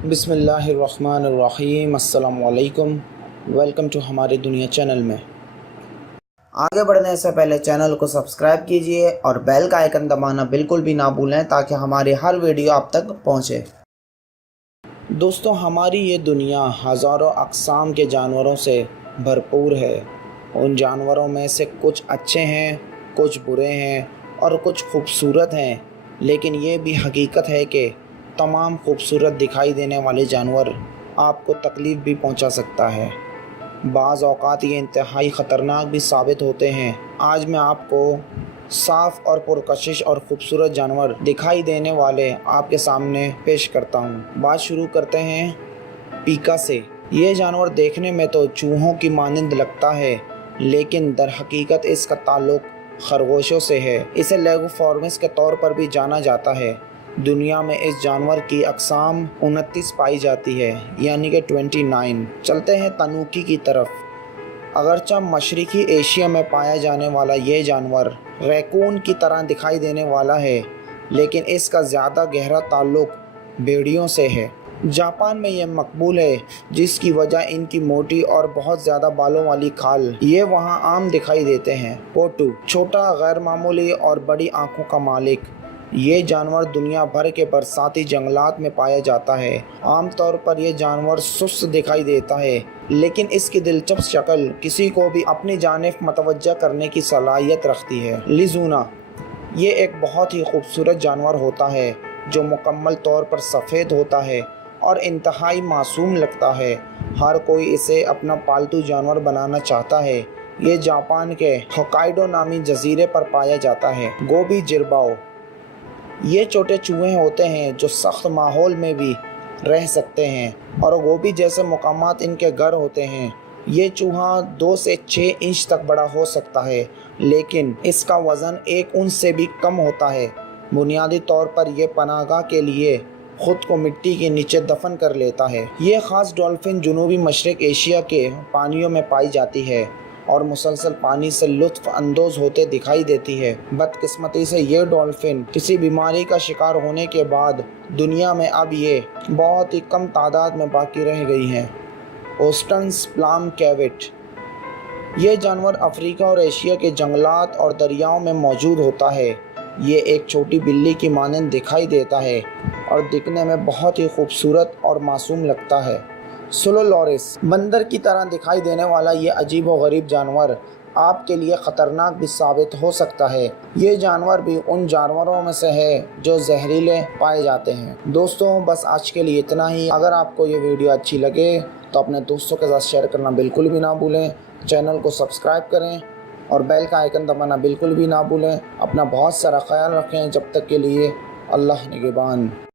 بسم اللہ الرحمن الرحیم۔ السلام علیکم، ویلکم ٹو ہماری دنیا چینل میں۔ آگے بڑھنے سے پہلے چینل کو سبسکرائب کیجئے اور بیل کا آئیکن دبانا بالکل بھی نہ بھولیں تاکہ ہماری ہر ویڈیو آپ تک پہنچے۔ دوستو، ہماری یہ دنیا ہزاروں اقسام کے جانوروں سے بھرپور ہے۔ ان جانوروں میں سے کچھ اچھے ہیں، کچھ برے ہیں اور کچھ خوبصورت ہیں، لیکن یہ بھی حقیقت ہے کہ تمام خوبصورت دکھائی دینے والے جانور آپ کو تکلیف بھی پہنچا سکتا ہے۔ بعض اوقات یہ انتہائی خطرناک بھی ثابت ہوتے ہیں۔ آج میں آپ کو صاف اور پرکشش اور خوبصورت جانور دکھائی دینے والے آپ کے سامنے پیش کرتا ہوں۔ بات شروع کرتے ہیں پیکا سے۔ یہ جانور دیکھنے میں تو چوہوں کی مانند لگتا ہے، لیکن در حقیقت اس کا تعلق خرگوشوں سے ہے۔ اسے لیگوفارمس کے طور پر بھی جانا جاتا ہے۔ دنیا میں اس جانور کی اقسام 29 پائی جاتی ہے، یعنی کہ 29۔ چلتے ہیں تنوکی کی طرف۔ اگرچہ مشرقی ایشیا میں پایا جانے والا یہ جانور ریکون کی طرح دکھائی دینے والا ہے، لیکن اس کا زیادہ گہرا تعلق بھیڑیوں سے ہے۔ جاپان میں یہ مقبول ہے، جس کی وجہ ان کی موٹی اور بہت زیادہ بالوں والی کھال یہ وہاں عام دکھائی دیتے ہیں۔ پوٹو، چھوٹا، غیر معمولی اور بڑی آنکھوں کا مالک، یہ جانور دنیا بھر کے برساتی جنگلات میں پایا جاتا ہے۔ عام طور پر یہ جانور سست دکھائی دیتا ہے، لیکن اس کی دلچسپ شکل کسی کو بھی اپنی جانب متوجہ کرنے کی صلاحیت رکھتی ہے۔ لیزونا، یہ ایک بہت ہی خوبصورت جانور ہوتا ہے جو مکمل طور پر سفید ہوتا ہے اور انتہائی معصوم لگتا ہے۔ ہر کوئی اسے اپنا پالتو جانور بنانا چاہتا ہے۔ یہ جاپان کے ہوکائیڈو نامی جزیرے پر پایا جاتا ہے۔ گوبی جرباؤ، یہ چھوٹے چوہے ہوتے ہیں جو سخت ماحول میں بھی رہ سکتے ہیں اور گوبی جیسے مقامات ان کے گھر ہوتے ہیں۔ یہ چوہا 2 سے 6 انچ تک بڑا ہو سکتا ہے، لیکن اس کا وزن 1 اونس سے بھی کم ہوتا ہے۔ بنیادی طور پر یہ پناہ گاہ کے لیے خود کو مٹی کے نیچے دفن کر لیتا ہے۔ یہ خاص ڈولفن جنوبی مشرق ایشیا کے پانیوں میں پائی جاتی ہے اور مسلسل پانی سے لطف اندوز ہوتے دکھائی دیتی ہے۔ بدقسمتی سے یہ ڈولفن کسی بیماری کا شکار ہونے کے بعد دنیا میں اب یہ بہت ہی کم تعداد میں باقی رہ گئی ہیں۔ اوسٹنز پلام کیوٹ، یہ جانور افریقہ اور ایشیا کے جنگلات اور دریاؤں میں موجود ہوتا ہے۔ یہ ایک چھوٹی بلی کی مانند دکھائی دیتا ہے اور دکھنے میں بہت ہی خوبصورت اور معصوم لگتا ہے۔ سلولورس، بندر کی طرح دکھائی دینے والا یہ عجیب و غریب جانور آپ کے لیے خطرناک بھی ثابت ہو سکتا ہے۔ یہ جانور بھی ان جانوروں میں سے ہے جو زہریلے پائے جاتے ہیں۔ دوستوں، بس آج کے لیے اتنا ہی۔ اگر آپ کو یہ ویڈیو اچھی لگے تو اپنے دوستوں کے ساتھ شیئر کرنا بالکل بھی نہ بھولیں۔ چینل کو سبسکرائب کریں اور بیل کا آئیکن دبانا بالکل بھی نہ بھولیں۔ اپنا بہت سارا خیال رکھیں۔ جب تک کے لیے اللہ نگہبان۔